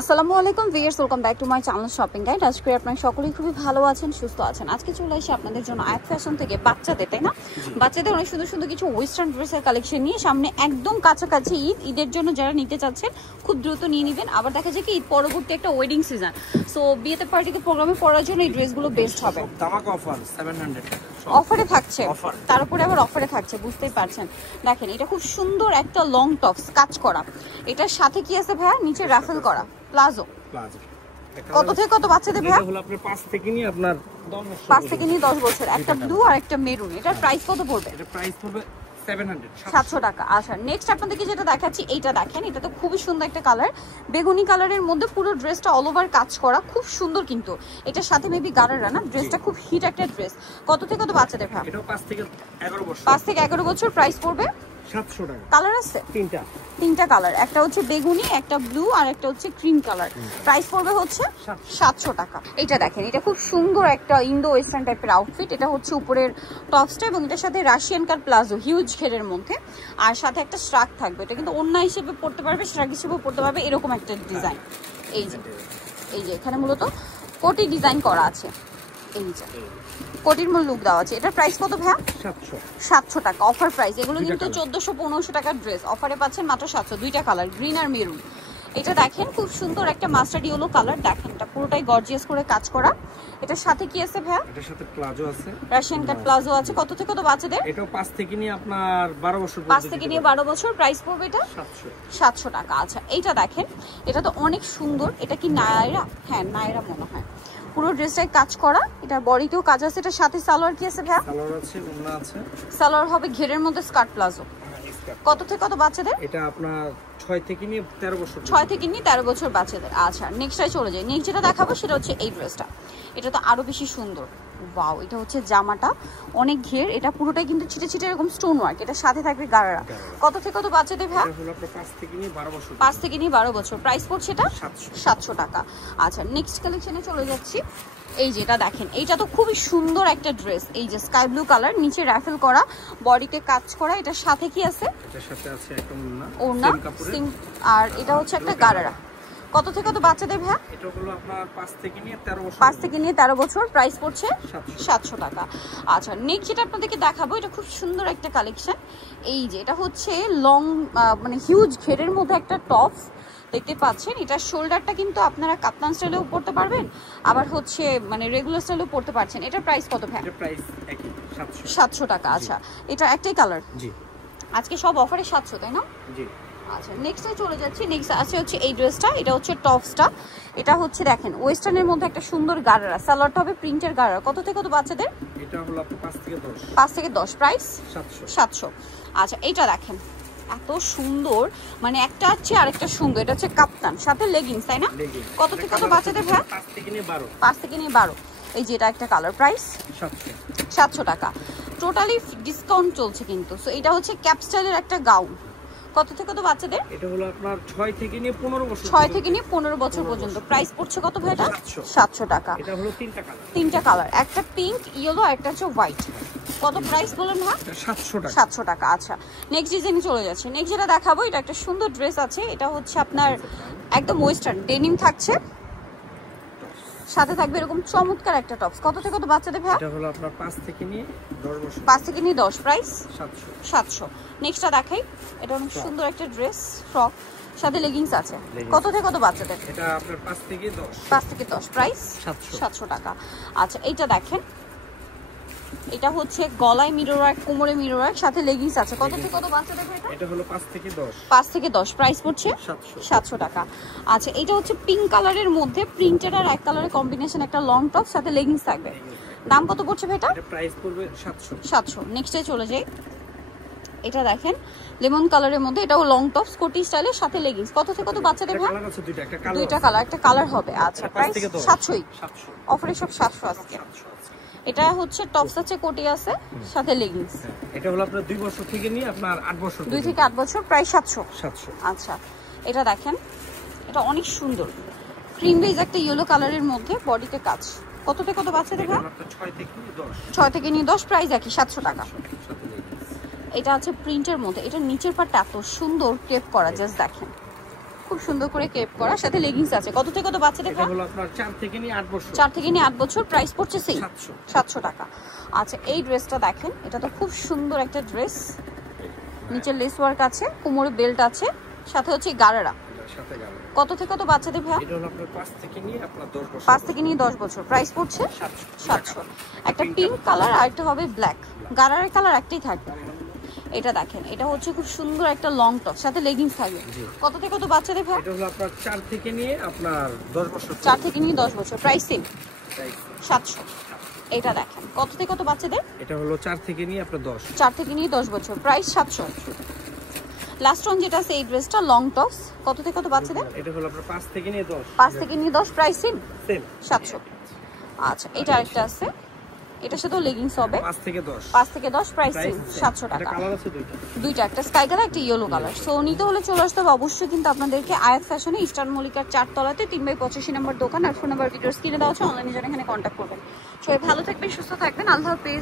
আসসালামু আলাইকুম viewers, welcome back to my channel shopping guide. আজকে আপনারা সকলেই খুবই ভালো আছেন, সুস্থ আছেন। আজকে চলে এসে আপনাদের জন্য আয়াত ফ্যাশন থেকে বাচ্চাদের, তাই না, বাচ্চাদের অনেক সুন্দর সুন্দর কিছু ওয়েস্টার্ন ড্রেসের কালেকশন নিয়ে সামনে একদম কাছাকাছি ঈদের জন্য যারা নিতে চাচ্ছেন খুব দ্রুত নিয়ে নেবেন। আবার দেখা যায় কি ঈদ পরবর্তী একটা ওয়েডিং সিজন, সো বিয়েতে পার্টিতে প্রোগ্রামে পরার জন্য এই ড্রেসগুলো বেস্ট হবে। ধামাকা অফার 700 অফারে থাকছে, তার উপরে আবার অফারে থাকছে, বুঝতেই পারছেন। দেখেন এটা খুব সুন্দর একটা লং টপস কাজ করা, এটার সাথে কি আছে ভাইয়া, নিচে রাফেল করা প্লাজো। কত থেকে কত বাচ্চাদের ভাইয়া? হলো আপনার 5 থেকে নিয়ে আপনার 10 বছর, 5 থেকে নিয়ে 10 বছর। একটা ব্লু আর একটা মেরুন, এটার প্রাইস কত পড়বে? এটা প্রাইস পড়বে 700 টাকা। আচ্ছা, নেক্সট আপনাদেরকে যেটা দেখাচ্ছি এইটা দেখেন, এটা তো খুবই সুন্দর একটা কালার, বেগুনি কালারের মধ্যে পুরো ড্রেসটা অল ওভার কাজ করা, খুব সুন্দর। কিন্তু এটার সাথে মেবি গারারা না, ড্রেসটা খুব হিট একটা ড্রেস। কত থেকে কত বাচ্চাদের ভাই? এটা 5 থেকে 11 বছর। 5 থেকে 11 বছর, প্রাইস পড়বে 700 টাকা। কালার আছে তিনটা কালার, একটা হচ্ছে বেগুনি, একটা ব্লু আর একটা হচ্ছে ক্রিম কালার। প্রাইস পড়বে হচ্ছে 700 টাকা। এটা দেখেন, এটা খুব সুন্দর একটা ইন্দো ওয়েস্টার্ন টাইপের আউটফিট। এটা হচ্ছে উপরের টপসটা এবং এটার সাথে রাশিয়ান কাট প্লাজো হিউজ ঘেরের মধ্যে, আর সাথে একটা স্ট্রাক থাকবে। এটা কিন্তু ওড়না হিসেবে পড়তে পারবে, স্ট্রাক হিসেবে পড়তে পারবে, এরকম একটা ডিজাইন। এই যে এখানে মূলত কোটি ডিজাইন করা আছে, এই যে কোটির মূল লুক দেওয়া আছে। এটার প্রাইস কত ভাইয়া? 700 টাকা অফার প্রাইস। এগুলো কিন্তু 1400-1500 টাকার ড্রেস, অফারে পাচ্ছেন মাত্র 700। দুইটা কালার, গ্রিন আর মেরুন। এটা দেখেন খুব সুন্দর একটা মাস্টার্ড ইয়েলো কালার, দেখেন এটা পুরোটাই গর্জিয়াস করে কাজ করা। এটার সাথে কি আছে ভাইয়া? এটার সাথে প্লাজো আছে, রাশিয়ান কাট প্লাজো আছে। কত থেকে কত বাচ্চাদের? এটাও 5 থেকে নিয়ে আপনার 12 বছর, 5 থেকে নিয়ে 12 বছর। প্রাইস পড়বে এটা 700 টাকা। আচ্ছা, এইটা দেখেন, এটা তো অনেক সুন্দর। এটা কি নায়রা? হ্যাঁ নায়রা মনে হয়। পুরো ড্রেসটাই কাজ করা, এটার বডিতেও কাজ আছে। এটার সাথে সালোয়ার কি আছে ভাইয়া? সালোয়ার আছে, ওড়না আছে। সালোয়ার হবে ঘেরের মধ্যে স্কার্ট প্লাজো। কত থেকে কত বাচ্চাদের? এটা আপনার 6 থেকে নিয়ে 13 বছর। 6 থেকে নিয়ে 13 বছর বাচ্চাদের। আচ্ছা, নেক্সটটাই চলে যাই। নেক্সট যেটা দেখাবো সেটা হচ্ছে এই ড্রেসটা। এটা তো আরো বেশি সুন্দর। ওয়াও, এটা হচ্ছে জামাটা অনেক ঘের, এটা পুরোটাই কিন্তু ছিটে ছিটে এরকম স্টোন ওয়ার্ক। এটা সাথে থাকবে গারারা। কত থেকে কত বাচ্চাদের ভাই? এটা হলো আপনার 5 থেকে নিয়ে 12 বছর। 5 থেকে নিয়ে 12 বছর। প্রাইস পড়ছে এটা 700 টাকা। আচ্ছা, নেক্সট কালেকশনে চলে যাচ্ছি। এই যে এটা দেখেন, এইটা তো খুবই সুন্দর একটা ড্রেস। এই যে স্কাই ব্লু কালার, নিচে রাফেল করা, বডিতে কাজ করা। এটার সাথে কি আছে? এটার সাথে আছে একটা ওড়না, আর এটা হচ্ছে একটা গারারা। কত থেকে কত বাচ্চাদের ভাই? এটা হলো আপনার 5 থেকে নিয়ে 13 বছর। 5 থেকে নিয়ে 13 বছর। প্রাইস পড়ছে 700 টাকা। আচ্ছা, নেক্সট যেটা আপনাদেরকে দেখাবো, এটা খুব সুন্দর একটা কালেকশন। এই যে এটা হচ্ছে লং মানে হিউজ ঘেরের মধ্যে একটা টপ দেখতে পাচ্ছেন। এটার শোল্ডারটা কিন্তু আপনারা কাপ্তান স্টাইলেও পরতে পারবেন, আবার হচ্ছে মানে রেগুলার স্টাইলেও পরতে পারছেন। এটার প্রাইস কত ভাই? এটার প্রাইস একই 700 টাকা। আচ্ছা, এটা একটাই কালার। জি, আজকে সব অফারে 700, তাই না? জি। আচ্ছা, নেক্সটে চলে যাচ্ছি। নেক্সট আছে হচ্ছে এই ড্রেসটা। এটা হচ্ছে টপসটা। এটা হচ্ছে দেখেন ওয়েস্টার্নের মধ্যে একটা সুন্দর গারারা, সালোয়ারটা হবে প্রিন্টের গারারা। কত থেকে কত বাচ্চাদের? এটা হলো আপনার 5 থেকে 10। 5 থেকে 10। প্রাইস 700। আচ্ছা, এইটা দেখেন এত সুন্দর, মানে একটা হচ্ছে আরেকটা সুন্দর। এটা হচ্ছে কাপ্তান, সাথে লেগিংস, তাই না? কত থেকে কত বাচ্চাদের ভাই? 5 থেকে নিয়ে 12। 5 থেকে নিয়ে 12। এই যে এটা একটা কালার, প্রাইস 700 টাকা। টোটালি ডিসকাউন্ট চলছে কিন্তু। সো এটা হচ্ছে ক্যাপ স্টাইলের একটা গাউন। কত থেকে কত বাচ্চাদের? এটা হলো আপনার 6 থেকে নিয়ে 15 বছর। 6 থেকে নিয়ে 15 বছর পর্যন্ত। প্রাইস পড়ছে কত ভাই এটা? 700 টাকা। এটা হলো তিনটা কালার। তিনটা কালার, একটা পিঙ্ক, ইয়েলো, একটা হচ্ছে হোয়াইট। কত প্রাইস বলেন ভাই? 700 টাকা। 700 টাকা। আচ্ছা, নেক্সট ডিজাইনে চলে যাচ্ছে। নেক্সট যেটা দেখাবো, এটা একটা সুন্দর ড্রেস আছে। এটা হচ্ছে আপনার একদম ওয়েস্টার্ন ডেনিম থাকছে, সাথে থাকবে এরকম চমৎকার একটা টপস। কত থেকে কত বাচ্চাদের ভাই? এটা হলো আপনার 5 থেকে নিয়ে 10 বছর। 5 থেকে নিয়ে 10। প্রাইস 700। নেক্সটটা দেখাই। এটা অনেক সুন্দর একটা ড্রেস, ফ্রক, সাথে লেগিংস আছে। কত থেকে কত বাচ্চাদের? এটা আপনার 5 থেকে 10। 5 থেকে 10। প্রাইস 700 টাকা। আচ্ছা, এইটা দেখেন, এটা হচ্ছে গলায় মিরর ওয়ার্ক, কোমরে মিরর ওয়ার্ক, সাথে লেগিংস আছে। কত থেকে কত বাচ্চাদের ভাই? এটা হলো 5 থেকে 10। 5 থেকে 10। প্রাইস পড়ছে 700 টাকা। আচ্ছা, এটা হচ্ছে পিঙ্ক কালারের মধ্যে প্রিন্টেড আর এক কালারের কম্বিনেশন, একটা লং টপ, সাথে লেগিংস থাকবে। দাম কত পড়ছে ভাই এটা? এটা প্রাইস পড়বে 700। নেক্সটে চলে যাই। এটা দেখেন লেমন কালারের মধ্যে, এটাও লং টপ কোটি স্টাইলের, সাথে লেগিংস। কত থেকে কত বাচ্চাদের ভাই? কালার আছে দুইটা, একটা কালো, দুইটা কালার, একটা কালার হবে। আচ্ছা, প্রাইস 700। 700 অফারে সব 700 আজকে। এটা হচ্ছে টপস আছে, কোটি আছে, সাথে লেগিংস। এটা হলো আপনার 2 বছর থেকে নিয়ে আপনার 8 বছর। 2 থেকে 8 বছর। প্রাইস 700। আচ্ছা, এটা দেখেন, এটা অনেক সুন্দর ক্রিম বেজ একটা ইয়েলো কালারের মধ্যে, বডিতে কাজ। কত থেকে কত বাচ্চাদের ভাই? 6 থেকে নিয়ে 10। 6 থেকে নিয়ে 10। প্রাইস একই 700 টাকা। এটা আছে প্রিন্টের মধ্যে, এটা নিচের পাটটা এত সুন্দর টেপ করা, জাস্ট দেখেন খুব সুন্দর করে কেপ করা, সাথে লেগিংস আছে। কত থেকে কত বাচ্চাদের? এটা হলো আপনার 4 থেকে নিয়ে 8 বছর। 4 থেকে নিয়ে 8 বছর। প্রাইস পড়ছে সেই 700 700 টাকা। আচ্ছা, এই ড্রেসটা দেখেন, এটা তো খুব সুন্দর একটা ড্রেস। নিচে লেস ওয়ার্ক আছে, কোমরে বেল্ট আছে, সাথে হচ্ছে গারারা। সাথে গেল। কত থেকে কত বাচ্চাদের ভাই? এটা হলো আপনার 5 থেকে নিয়ে আপনার 10 বছর। 5 থেকে নিয়ে 10 বছর। প্রাইস পড়ছে 700। একটা পিঙ্ক কালার আর একটা হবে ব্ল্যাক। গারারের কালার একটাই থাকবে। এটা দেখেন, এটা হচ্ছে খুব সুন্দর একটা লং টপ, সাথে লেগিংস থাকবে। কত থেকে কত বাচ্চাদের ভাই? এটা হলো আপনার 4 থেকে নিয়ে আপনার 10 বছর। 4 থেকে নিয়ে 10 বছর। Price same Price 700। এটা দেখেন, কত থেকে কত বাচ্চাদের? এটা হলো 4 থেকে নিয়ে আপনার 10। 4 থেকে নিয়ে 10 বছর। প্রাইস 700। লাস্ট ওয়ান যেটা আছে এই ড্রেসটা লং টপস, কত থেকে কত বাচ্চাদের? এটা হলো আপনার 5 থেকে নিয়ে 10। 5 থেকে নিয়ে 10। Price same same 700। আচ্ছা, এটা আরেকটা আছে, এটার সাথেও লেগিংস হবে। 5 থেকে 10। 5 থেকে 10। প্রাইস সেম 700 এটা টাকা। কালার আছে দুইটা। দুইটা, একটা স্কাই কালার, একটা ইয়েলো কালার। সো নিতে হলে চলে আসতে হবে অবশ্যই কিন্তু আপনাদেরকে আয়াত ফ্যাশনে, ইস্টার্ন মল্লিকার 4 তলাতে 3/85 নম্বর দোকান। আর ফোন নাম্বার ভিডিওস কিনে দেওয়া হচ্ছে, অনলাইনে যারা এখানে কন্ট্যাক্ট করবেন। সবাই ভালো থাকবেন, সুস্থ থাকবেন, আল্লাহ হাফেজ।